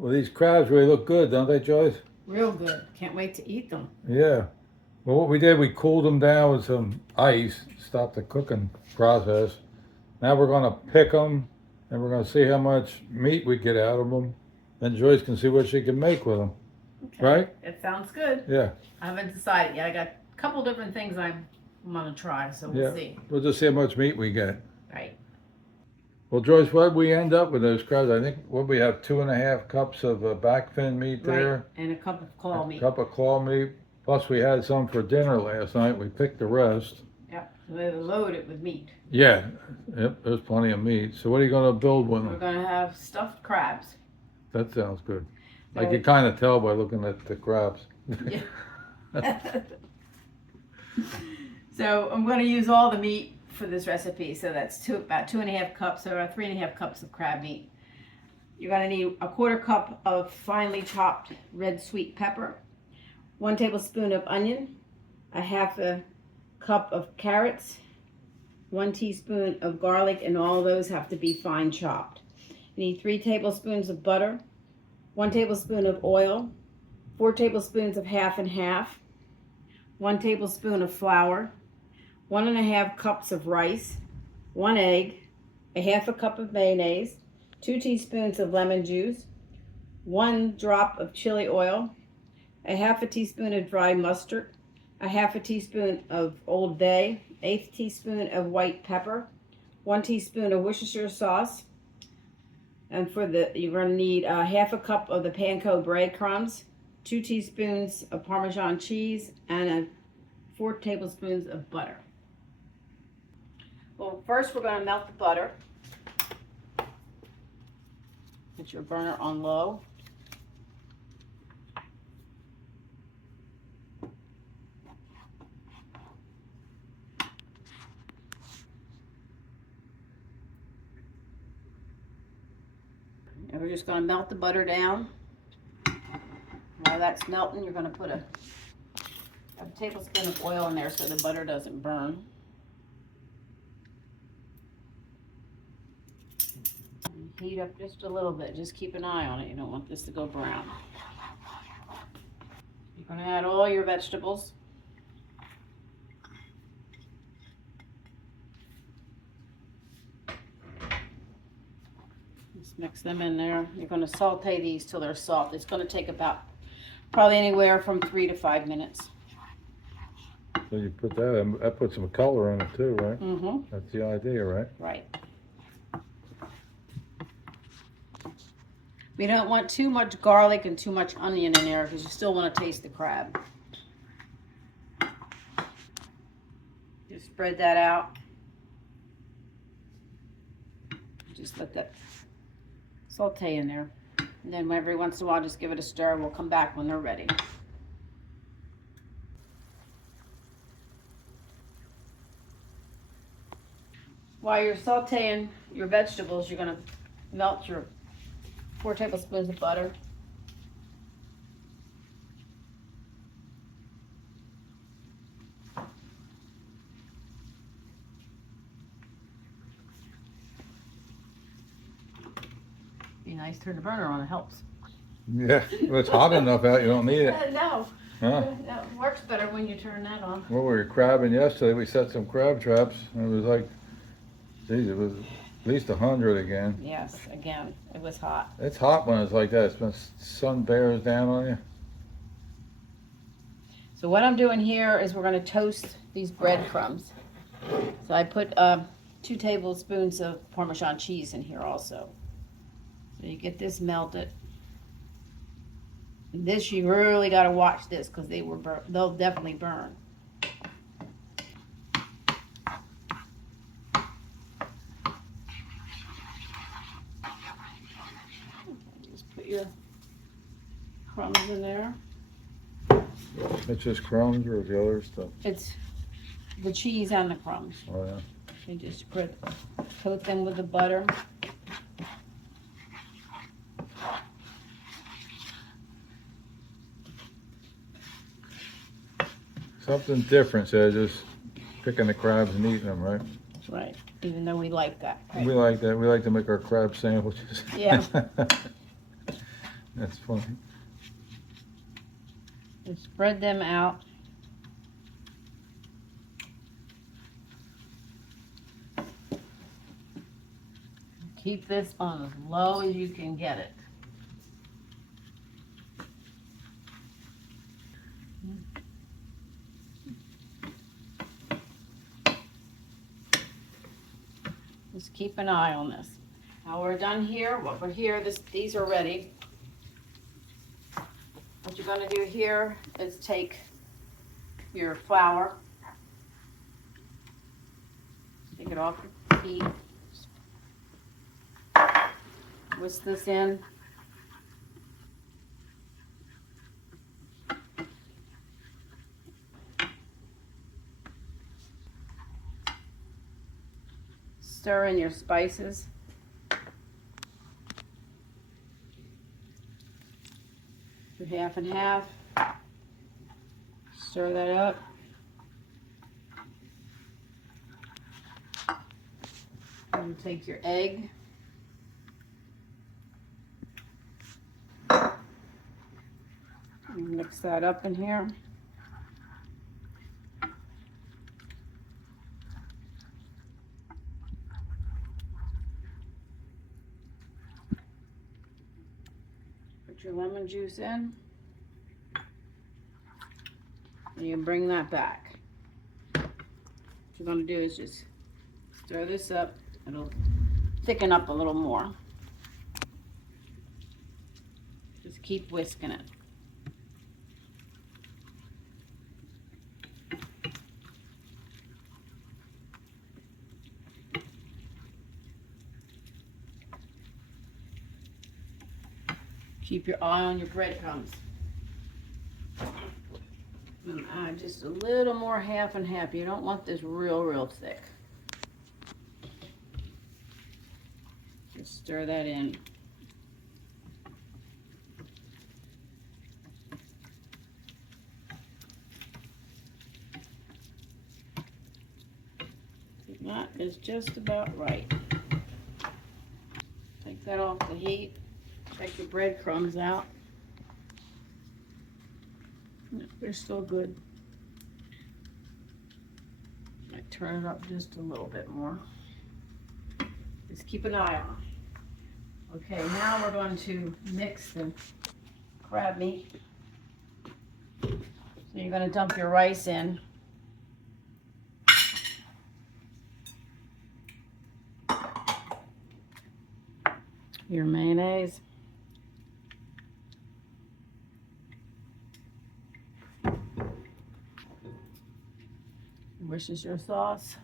Well, these crabs really look good, don't they, Joyce? Real good. Can't wait to eat them. Yeah. Well, what we did, we cooled them down with some ice, stopped the cooking process. Now we're going to pick them, and we're going to see how much meat we get out of them. Then Joyce can see what she can make with them. Okay. Right? It sounds good. Yeah. I haven't decided yet. I got a couple different things I'm going to try, so we'll see. We'll just see how much meat we get. Right. Well, Joyce, what did we end up with those crabs? I think, what we have 2.5 cups of back fin meat there. Right. And a cup of claw meat. A cup of claw meat. Plus we had some for dinner last night. We picked the rest. Yep. So they load it with meat. Yeah. Yep. There's plenty of meat. So what are you going to build with them? We're going to have stuffed crabs. That sounds good. So I can kind of tell by looking at the crabs. Yeah. So I'm going to use all the meat for this recipe. So that's about 2.5 cups or 3.5 cups of crab meat. You're going to need a 1/4 cup of finely chopped red sweet pepper, 1 tablespoon of onion, a 1/2 cup of carrots, 1 teaspoon of garlic, and all those have to be fine chopped. You need 3 tablespoons of butter, 1 tablespoon of oil, 4 tablespoons of half and half, 1 tablespoon of flour, 1.5 cups of rice, 1 egg, a 1/2 cup of mayonnaise, 2 teaspoons of lemon juice, 1 drop of chili oil, a 1/2 teaspoon of dry mustard, a 1/2 teaspoon of Old Bay, 1/8 teaspoon of white pepper, 1 teaspoon of Worcestershire sauce, and you're going to need a 1/2 cup of the panko breadcrumbs, 2 teaspoons of Parmesan cheese, and 4 tablespoons of butter. Well, first we're going to melt the butter. Put your burner on low. And we're just going to melt the butter down. While that's melting, you're going to put a tablespoon of oil in there so the butter doesn't burn. Heat up just a little bit. Just keep an eye on it. You don't want this to go brown. You're going to add all your vegetables. Just mix them in there. You're going to saute these till they're soft. It's going to take about probably anywhere from 3 to 5 minutes. So you put that puts some color in it too, right? Mm-hmm. That's the idea, right? Right. We don't want too much garlic and too much onion in there because you still want to taste the crab. Just spread that out. Just let that saute in there. And then every once in a while, just give it a stir. We'll come back when they're ready. While you're sauteing your vegetables, you're going to melt your 4 tablespoons of butter. Be nice, turn the burner on, it helps. Yeah, well, it's hot enough out, you don't need it. No, Huh? that works better when you turn that on. Well, we were crabbing yesterday. We set some crab traps, and it was like, geez, it was at least 100 again. Yes, again, it was hot. It's hot when it's like that. It's when the sun bears down on you. So what I'm doing here is we're going to toast these breadcrumbs. So I put 2 tablespoons of Parmesan cheese in here also. So you get this melted. And this, you really got to watch this because they'll definitely burn. Just put your crumbs in there. It's just crumbs or the other stuff? It's the cheese and the crumbs. Oh, yeah. You just coat them with the butter. Something different, so just picking the crabs and eating them, right? Right, even though we like that. Right? We like that. We like to make our crab sandwiches. Yeah. That's funny. And spread them out. Keep this on as low as you can get it. Just keep an eye on this. Now we're done here. What we're here, these are ready. What you're going to do here is take your flour, take it off your heat, whisk this in. Stir in your spices. Do half and half. Stir that up. And you take your egg. And mix that up in here. Put your lemon juice in. And you bring that back. What you're going to do is just stir this up. It'll thicken up a little more. Just keep whisking it. Keep your eye on your breadcrumbs. And add just a little more half and half. You don't want this real thick. Just stir that in. That is just about right. Take that off the heat. Check your breadcrumbs out. They're still good. I turn it up just a little bit more. Just keep an eye on. Okay, now we're going to mix the crab meat. So you're going to dump your rice in. Your mayonnaise. Worcestershire sauce.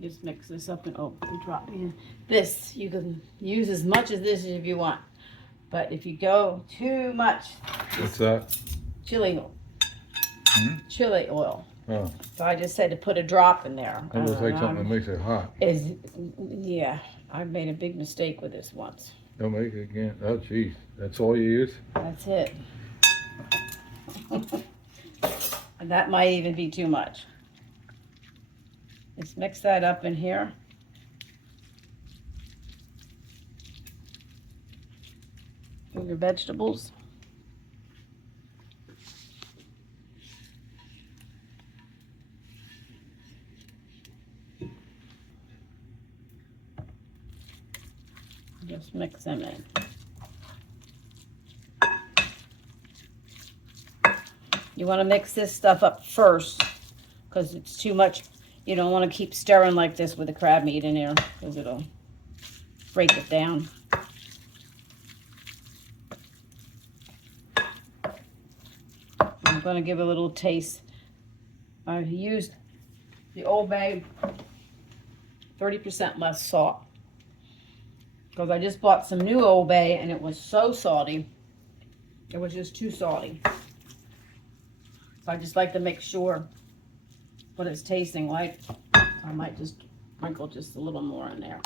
Just mix this up and drop in. This, you can use as much of this if you want. But if you go too much, What's that? chili oil. Chili oil. Oh, So I just said to put a drop in there. that looks like something that makes it hot. Yeah, I made a big mistake with this once. Don't make it again. Oh, geez. That's all you use? That's it. And that might even be too much. Just mix that up in here. With your vegetables. Just mix them in. You want to mix this stuff up first because it's too much. You don't want to keep stirring like this with the crab meat in there because it'll break it down. I'm going to give a little taste. I used the Old Bay 30% less salt because I just bought some new Old Bay and it was so salty. It was just too salty. So I just like to make sure what it's tasting like. I might just sprinkle just a little more in there.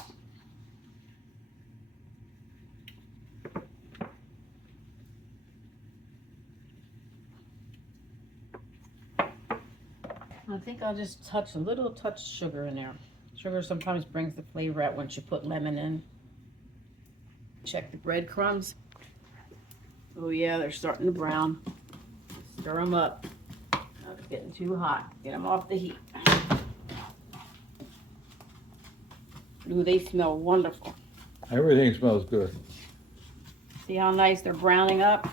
I think I'll just touch a little touch sugar in there. Sugar sometimes brings the flavor out once you put lemon in. Check the breadcrumbs. Oh yeah, they're starting to brown. Stir them up. Oh, it's getting too hot. Get them off the heat. Ooh, they smell wonderful. Everything smells good. See how nice they're browning up?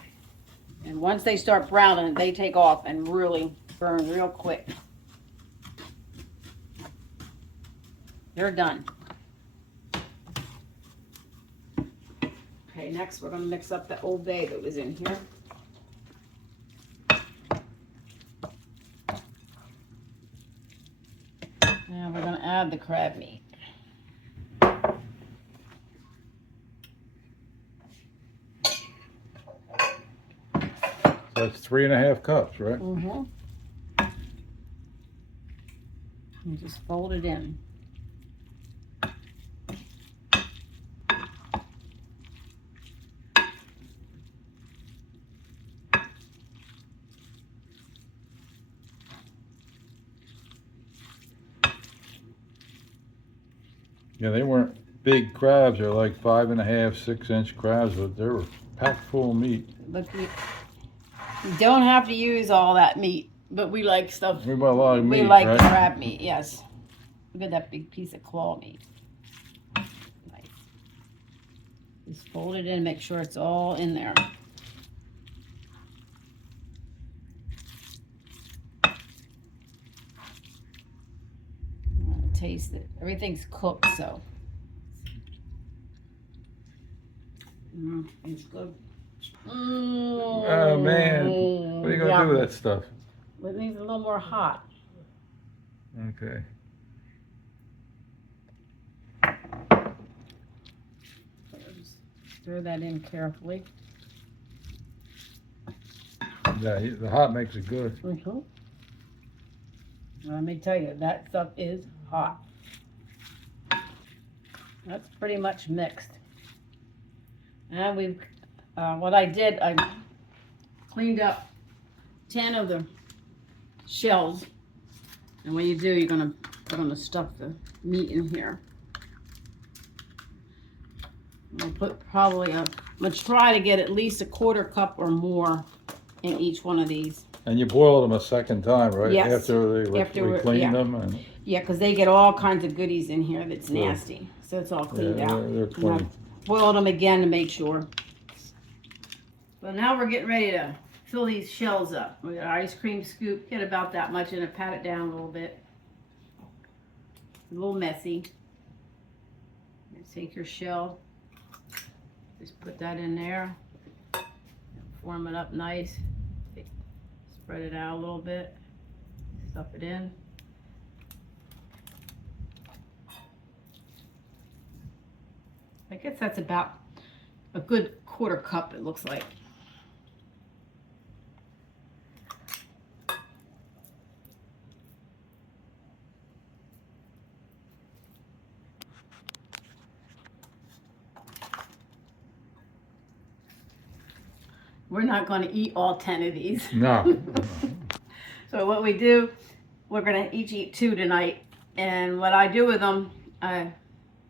And once they start browning, they take off and really burn real quick. They're done. Okay, next we're going to mix up the Old Bay that was in here. Now we're going to add the crab meat. That's 3.5 cups, right? Mm-hmm. And just fold it in. Yeah, they weren't big crabs. They're like 5.5, 6-inch crabs, but they were packed full of meat. But you don't have to use all that meat, but we like stuff. We bought a lot of meat, We like right? crab meat, yes. Look at that big piece of claw meat. Nice. Just fold it in, make sure it's all in there. Taste it. Everything's cooked, so. It's good. Oh man, what are you gonna do with that stuff? It needs a little more hot. Okay. Just stir that in carefully. Yeah, the hot makes it good. Let me tell you, that stuff is hot. That's pretty much mixed. And we've, what I did, I cleaned up 10 of the shells. And what you do, you're gonna stuff the meat in here. I'll put probably let's try to get at least a 1/4 cup or more in each one of these. And you boiled them a second time, right? Yes. After we cleaned yeah. them? And, Yeah, because they get all kinds of goodies in here that's Yeah. nasty. So it's all cleaned yeah, out. they're And clean. I boiled them again to make sure. So now we're getting ready to fill these shells up. We got our ice cream scoop. Get about that much in it. Pat it down a little bit. A little messy. Take your shell. Just put that in there. Form it up nice. Spread it out a little bit. Stuff it in. I guess that's about a good 1/4 cup, it looks like. We're not going to eat all 10 of these. No. So what we do, we're going to each eat 2 tonight. And what I do with them, I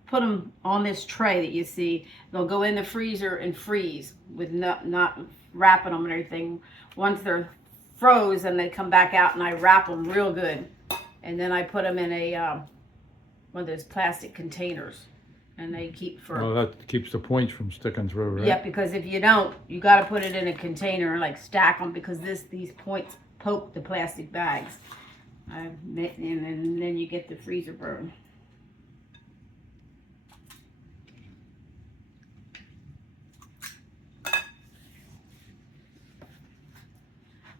put them on this tray that you see. They'll go in the freezer and freeze with not wrapping them and everything. Once they're froze, and they come back out and I wrap them real good. And then I put them in a one of those plastic containers. And they keep for... Well, that keeps the points from sticking through, right? Yeah, because if you don't, you got to put it in a container and like stack them, because these points poke the plastic bags. And then you get the freezer burn.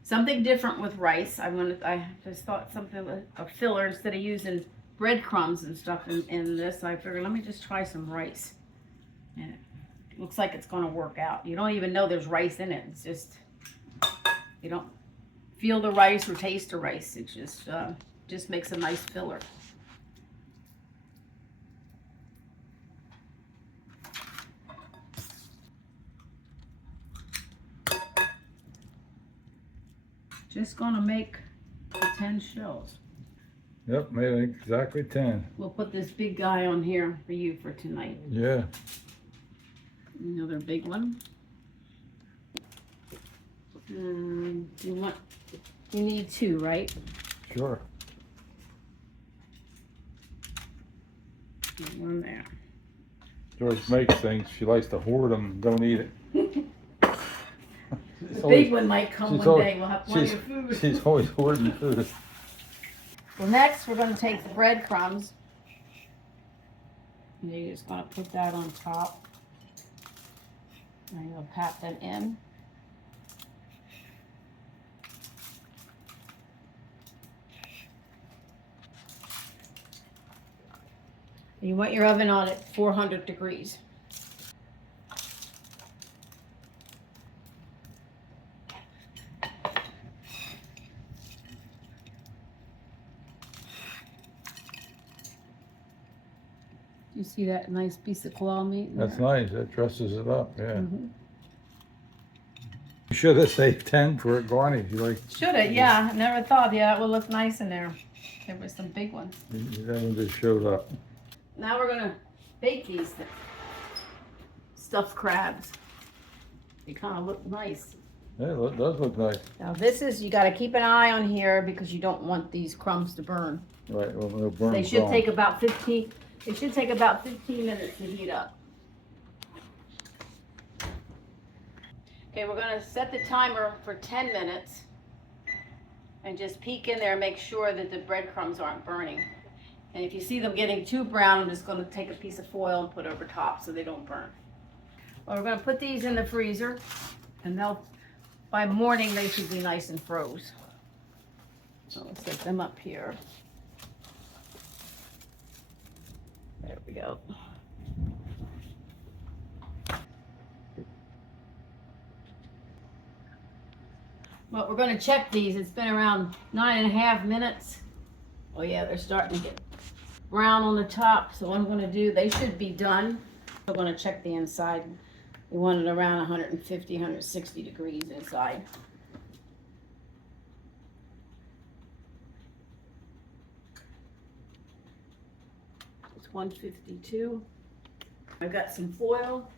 Something different with rice. I just thought something with a filler instead of using breadcrumbs and stuff in this. I figured, let me just try some rice. And it looks like it's going to work out. You don't even know there's rice in it. It's just, you don't feel the rice or taste the rice. It just makes a nice filler. Just going to make the 10 shells. Yep, made it exactly 10. We'll put this big guy on here for you for tonight. Yeah. Another big one. You need 2, right? Sure. One there. Joyce makes things. She likes to hoard them. Don't eat it. The big one might come one day. We'll have plenty of food. She's always hoarding food. Well, next we're going to take the breadcrumbs. And you're just going to put that on top. And you'll pat them in. You want your oven on at 400 degrees. You see that nice piece of claw meat in That's there? nice. That dresses it up. Yeah. Mm-hmm. You should have saved 10 for a garnish. You like? Should have, yeah. I never thought. Yeah, that would look nice in there. There were some big ones. That one just showed up. Now we're gonna bake these stuffed crabs. They kind of look nice. Yeah, it does look nice. Now this is, you got to keep an eye on here because you don't want these crumbs to burn. Right. Well, they'll burn. They should take about 15. It should take about 15 minutes to heat up. Okay, we're gonna set the timer for 10 minutes and just peek in there and make sure that the breadcrumbs aren't burning. And if you see them getting too brown, I'm just gonna take a piece of foil and put over top so they don't burn. Well, we're gonna put these in the freezer and by morning they should be nice and froze. So let's set them up here. There we go. Well, we're going to check these. It's been around 9.5 minutes. Oh yeah, they're starting to get brown on the top. So what I'm going to do, they should be done. We're going to check the inside. We want it around 150, 160 degrees inside. It's 152. I've got some foil.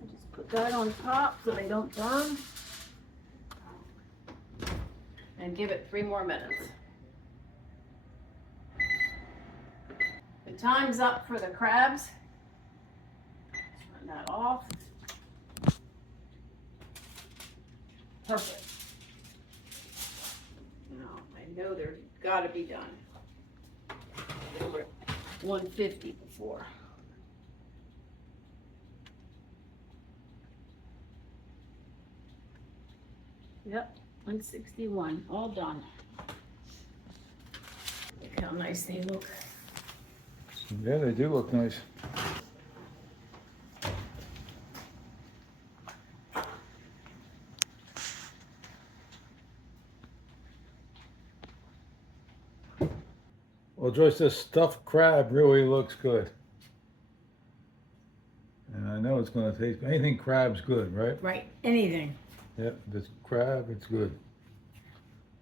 I'll just put that on top so they don't burn. And give it 3 more minutes. The time's up for the crabs. Turn that off. Perfect. Now, I know they're gotta be done. They were 150 before. Yep, 161, all done. Look how nice they look. Yeah, they do look nice. Well, Joyce, this stuffed crab really looks good. And I know it's going to taste, anything crab's good, right? Right, anything. Yep, if it's crab, it's good.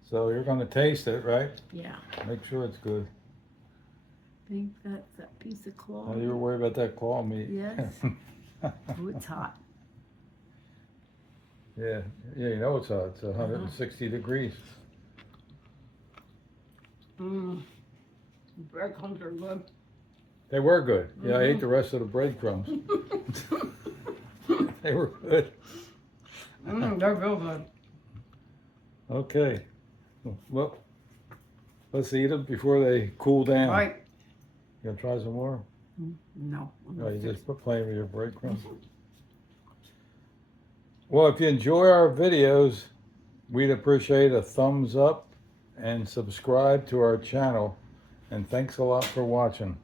So you're going to taste it, right? Yeah. Make sure it's good. I think that's that piece of claw. Oh, you were worried about that claw meat. Yes. Oh, it's hot. Yeah, you know it's hot. It's 160 degrees. Mmm. Breadcrumbs are good. They were good. Yeah, I ate the rest of the breadcrumbs. They were good. They're real good. Okay. Well, let's eat them before they cool down. Right. You gonna try some more? No. No, you just put plenty of your breadcrumbs. Well, if you enjoy our videos, we'd appreciate a thumbs up and subscribe to our channel. And thanks a lot for watching.